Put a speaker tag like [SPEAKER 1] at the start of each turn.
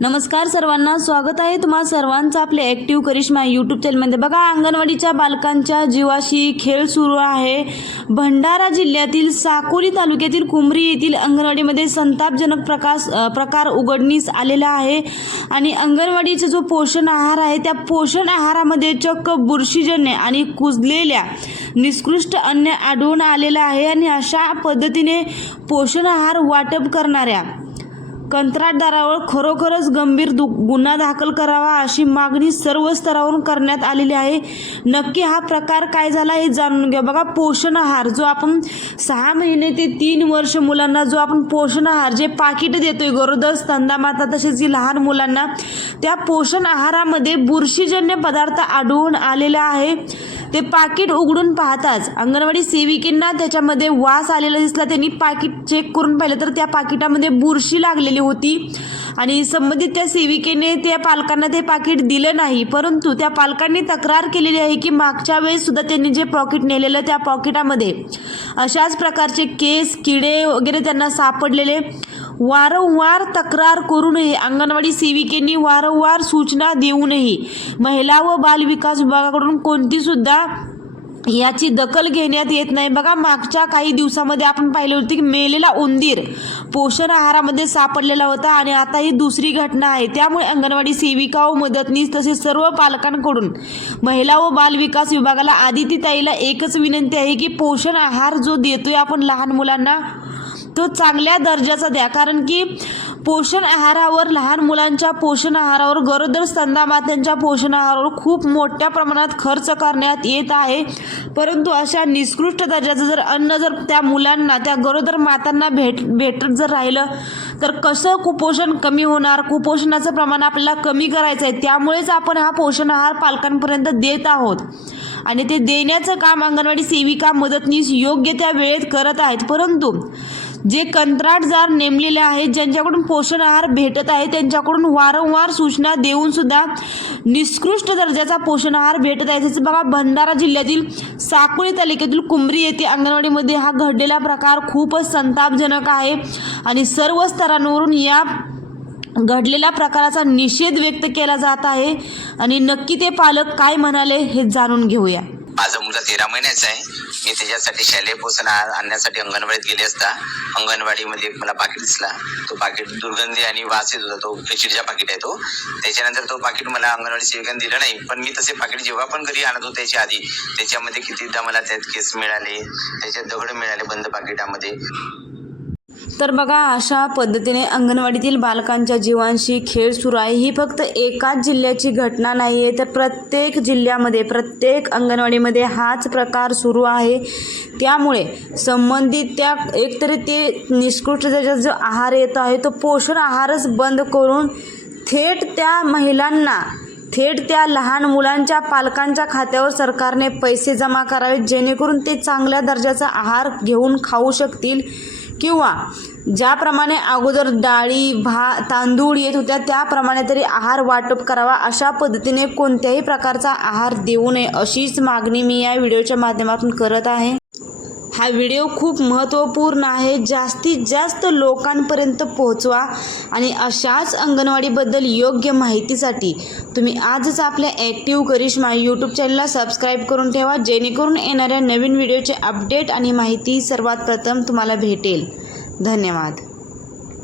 [SPEAKER 1] नमस्कार सर्वांना स्वागत आहे तुम्हा सर्वांचं आपले ॲक्टिव्ह करिश्मा यूट्यूब चॅनलमध्ये बघा अंगणवाडीच्या बालकांच्या जीवाशी खेळ सुरू आहे. भंडारा जिल्ह्यातील साकोली तालुक्यातील कुंभरी येथील अंगणवाडीमध्ये संतापजनक प्रकाश प्रकार उघडणीस आलेला आहे. आणि अंगणवाडीचा जो पोषण आहार आहे त्या पोषण आहारामध्ये चक्क बुरशीजन्य आणि कुजलेल्या निकृष्ट अन्न आढळून आलेलं आहे. आणि अशा पद्धतीने पोषण आहार वाटप करणाऱ्या कंत्राटदारावर खरोखरच गंभीर दु गुन्हा दाखल करावा अशी मागणी सर्व स्तरावरून करण्यात आलेली आहे. नक्की हा प्रकार काय झाला हे जाणून घ्या. बघा पोषण आहार जो आपण सहा महिने ते तीन वर्ष मुलांना जो आपण पोषण आहार जे पाकिट देतोय गरोदर स्तंदामाता तसेच जी लहान मुलांना त्या पोषण आहारामध्ये बुरशीजन्य पदार्थ आढळून आलेला आहे. ते पाकिट उघडून पाहताच अंगणवाडी सेविकेंना त्याच्यामध्ये वास आलेला दिसला. त्यांनी पाकिट चेक करून पाहिलं तर त्या पाकिटामध्ये बुरशी लागलेली होती. आणि संबंधित त्या सेविकेने त्या पालकांना ते पाकिट दिलं नाही. परंतु त्या पालकांनी तक्रार केलेली आहे की मागच्या वेळेससुद्धा त्यांनी जे पॉकेट नेलेलं त्या पॉकेटामध्ये अशाच प्रकारचे केस किडे वगैरे त्यांना सापडलेले. वारंवार तक्रार करूनही अंगणवाडी सेविकेंनी वारंवार सूचना देऊनही महिला व बालविकास विभागाकडून कोणतीसुद्धा याची दखल घेण्यात येत नाही. बघा मागच्या काही दिवसामध्ये आपण पाहिले होते की मेलेला उंदीर पोषण आहारामध्ये सापडलेला होता आणि आता ही दुसरी घटना आहे. त्यामुळे अंगणवाडी सेविका व मदतनीस तसेच सर्व पालकांकडून महिला व बालविकास विभागाला आदितीताईला एकच विनंती आहे की पोषण आहार जो देतोय आपण लहान मुलांना तो चांगल्या दर्जाचा द्या. कारण की पोषण आहारावर लहान मुलांच्या पोषण आहारावर गरोदर स्तंदामात्यांच्या पोषण आहारावर खूप मोठ्या प्रमाणात खर्च करण्यात येत आहे. परंतु अशा निकृष्ट दर्जाचं जर अन्न जर त्या मुलांना त्या गरोदर मातांना भेट भेटत जर राहिलं तर कसं कुपोषण कमी होणार? कुपोषणाचं प्रमाण आपल्याला कमी करायचं आहे. त्यामुळेच आपण हा पोषण आहार पालकांपर्यंत देत आहोत. आणि ते देण्याचं काम अंगणवाडी सेविका मदतनीस योग्य त्या वेळेत करत आहेत. परंतु जे कंत्राटदार नेमलेले आहेत ज्यांच्याकडून पोषण आहार भेटत आहे त्यांच्याकडून वारंवार सूचना देऊन सुद्धा निकृष्ट दर्जाचा पोषण आहार भेटत आहे. त्याचं बघा भंडारा जिल्ह्यातील साकोळी तालुक्यातील कुंभरी येथे अंगणवाडीमध्ये हा घडलेला प्रकार खूपच संतापजनक आहे आणि सर्व स्तरांवरून या घडलेल्या प्रकाराचा निषेध व्यक्त केला जात आहे. आणि नक्की ते पालक काय म्हणाले हे जाणून घेऊया.
[SPEAKER 2] माझा मुलगा तेरा महिन्याचा आहे. मी त्याच्यासाठी शालेय पोषण आहार आणण्यासाठी अंगणवाडीत गेले असता. अंगणवाडीमध्ये मला पाकिट दिसला. तो पाकिट दुर्गंधी आणि वास येत होता. तो खिचडीचा पाकिट आहे तो. त्याच्यानंतर तो पाकिट मला अंगणवाडी सेविकांनी दिलं नाही. पण मी तसे पाकिट जेव्हा पण घरी आणत होतो त्याच्या आधी त्याच्यामध्ये कितीदा मला त्यात केस मिळाले त्याच्यात दगड मिळाले बंद पाकिटामध्ये.
[SPEAKER 1] तर बघा अशा पद्धतीने अंगणवाडीतील बालकांच्या जीवांशी खेळ सुरू आहे. ही फक्त एकाच जिल्ह्याची घटना नाही आहे तर प्रत्येक जिल्ह्यामध्ये प्रत्येक अंगणवाडीमध्ये हाच प्रकार सुरू आहे. त्यामुळे संबंधित त्या एकतरी ते निष्कृष्ट त्याचा जो आहार येतो आहे तो पोषण आहारच बंद करून थेट त्या महिलांना थेट त्या लहान मुलांच्या पालकांच्या खात्यावर सरकारने पैसे जमा करावेत जेणेकरून ते चांगल्या दर्जाचा आहार घेऊन खाऊ शकतील किंवा ज्याप्रमाणे अगोदर डाळी भा तांदूळ येत होत्या त्याप्रमाणे तरी आहार वाटप करावा अशा पद्धतीने कोणत्याही प्रकारचा आहार देऊ नये अशीच मागणी मी या व्हिडिओच्या माध्यमातून करत आहे. हा व्हिडिओ खूप महत्त्वपूर्ण आहे. जास्तीत जास्त लोकांपर्यंत पोहोचवा आणि अशाच अंगणवाडीबद्दल योग्य माहितीसाठी तुम्ही आजच आपल्या ॲक्टिव्ह करिश्मा यूट्यूब चॅनलला सबस्क्राईब करून ठेवा जेणेकरून येणाऱ्या नवीन व्हिडिओचे अपडेट आणि माहिती सर्वात प्रथम तुम्हाला भेटेल. धन्यवाद.